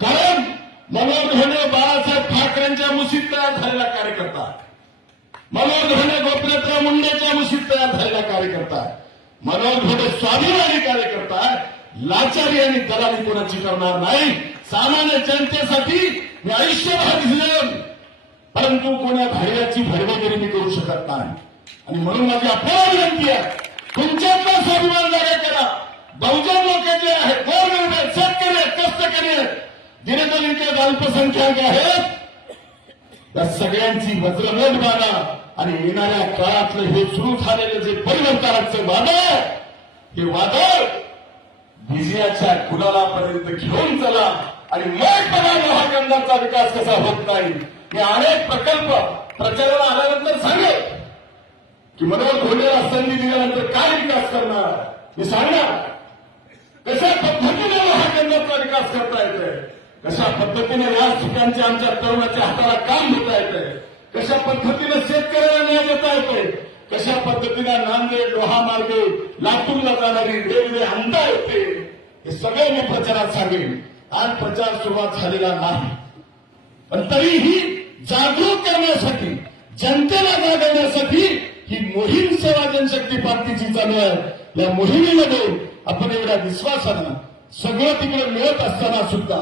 कारण मनोहर धोणे बाळासाहेब ठाकरेंच्या मुशीत तयार झालेला कार्यकर्ता. मनोहर मनोज धोणे मुंडेच्या मुशीत तयार झालेला कार्यकर्ता. मनोहर मनोज स्वाभिमानी कार्यकर्ता. लाचारी आणि दलाली कोणाची करणार नाही. सामान्य जनतेसाठी मी आयुष्यभर झिलेन परंतु कोणा भाड्याची भडवेगिरी मी करू शकत नाही. आणि म्हणून माझी आपल्याला विनंती आहे. तुमच्यातला स्वाभिमान जागा करा. बहुजन लोक जे आहेत गोरगरीब आहेत शेतकरी आहेत कष्टकरी आहेत दिनदलित अल्पसंख्याक आहेत. त्या सगळ्यांची वज्रमेट बांधा आणि येणाऱ्या काळातलं हे सुरू झालेलं जे परिवर्तनाचं वादळ हे वादळ विजयाच्या कुलालापर्यंत घेऊन चला आणि मग बघा महाकंदाचा विकास कसा होत नाही हे अनेक प्रकल्प प्रचाराला आल्यानंतर सांगेल. की मनोहर धोंडेला संधी दिल्यानंतर काय विकास करणार? मी सांगणार कशा पद्धतीने याच ठिकाणच्या आमच्या तरुणाच्या हाताला काम देता येतंय? कशा पद्धतीने शेतकऱ्याला न्याय देता येतोय? कशा पद्धतीने नांदेड लोहा मार्गे लातूरला जाणारी रेल्वे आणता येते? हे सगळे मी प्रचारात सांगेन. आज प्रचार सुरुवात झालेला नाही. पण तरीही जागरूक करण्यासाठी जनतेला जागवण्यासाठी ही मोहीम सेवा जनशक्ती पार्टीची चालू आहे. या मोहिमेमध्ये आपण एवढ्या विश्वासानं सगळं तिकडे मिळत असताना सुद्धा